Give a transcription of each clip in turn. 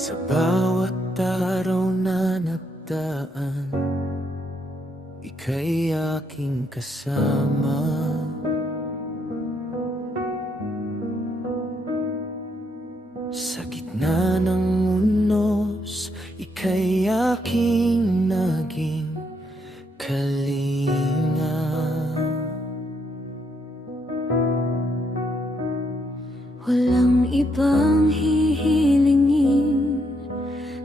Sa bawat araw na nagdaan, ika'y aking kasama. Sa gitna ng unos, ika'y aking naging kalinga. Walang ibang hihilingin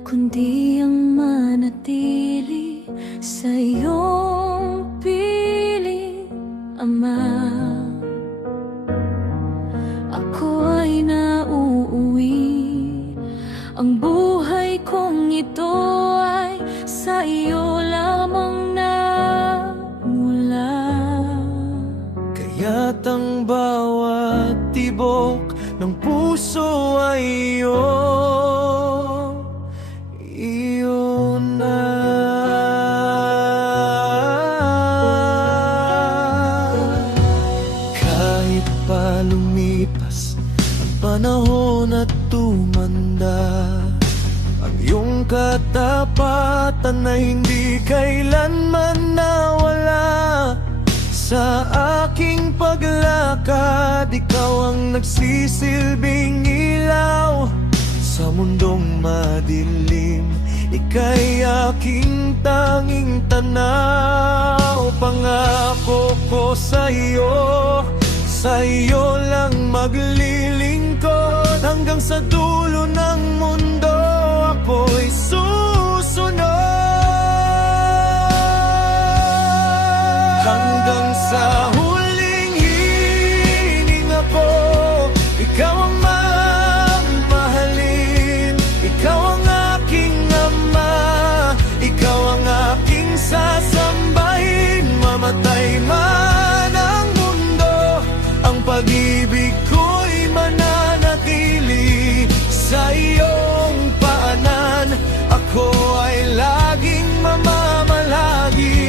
kundi ang manatili sa iyong piling, Ama. Ako ay nauuwi, ang buhay kong ito ay sa iyo lamang nagmula. Kaya't ang bawat tibok ng puso ay iyo na. Kahit pa lumipas ang panahon at tumanda, ang iyong katapatan na hindi kailanman nawala. Sa aking paglakad, ikaw ang nagsisilbing ilaw. Sa mundong madilim, ika'y aking tanging tanaw. Pangako ko sa iyo lang maglilingkod. Hanggang sa dulo ng mundo, ako'y susunod. Hanggang sa huling hininga ko, ikaw ang mamahalin. Ikaw ang aking Ama, ikaw ang aking sasambahin. Mamatay man ang mundo, ang pag-ibig ko'y mananatili sa iyong paanan. Ako ay laging mamamalagi.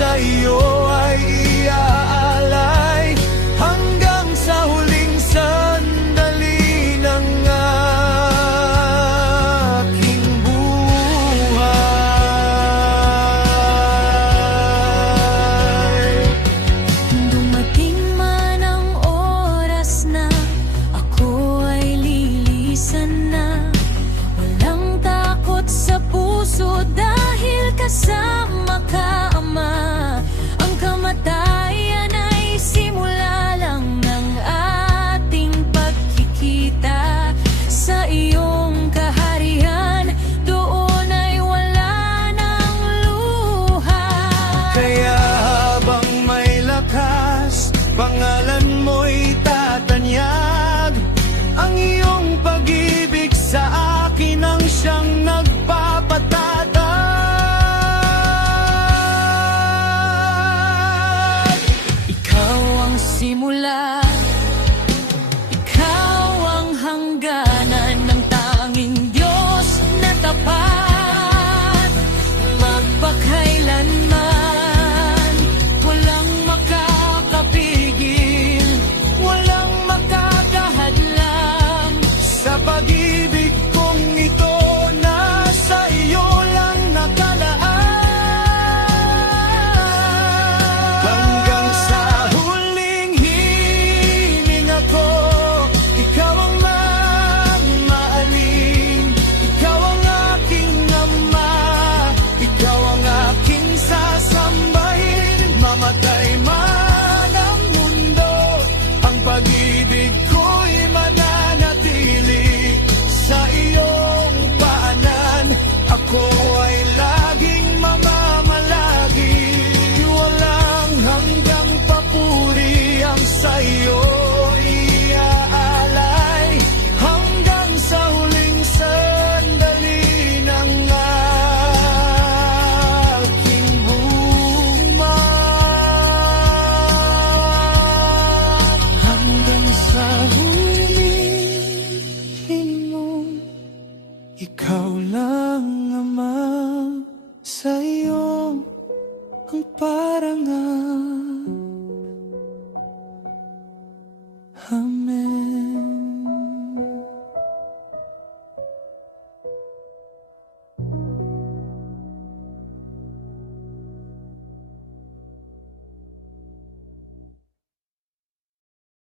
Sa iyo ay iaalay hanggang sa huling sandali ng aking buhay. Dumating man ang oras na ako ay lilisan na, walang takot sa puso dahil kasama ka, Ama. Ang kamatayan ay simula lang ng ating pagkikita. Sa iyong kaharian, doon ay wala ng luha. Kaya habang may lakas, pangalan mo'y tatanyag. Ang iyong pag-ibig sa akin ang siyang nagpapatatag. Simula, ikaw ang hangganan ng tanging Diyos na tapat. Magpakailanman, walang makakapigil, walang makakahadlang. Sa pag-ibig kong ito, nasa iyo lang nakalaan. Hanggang sa mamatay man ang mundo, ang pag-ibig ko'y mananatili sa iyong paanan. Ako ay laging mamamalagi, walang hanggang papuri ang sa iyo iaalay hanggang sa huling sandali ng aking ikaw lang, Ama, sa iyo ang parangal.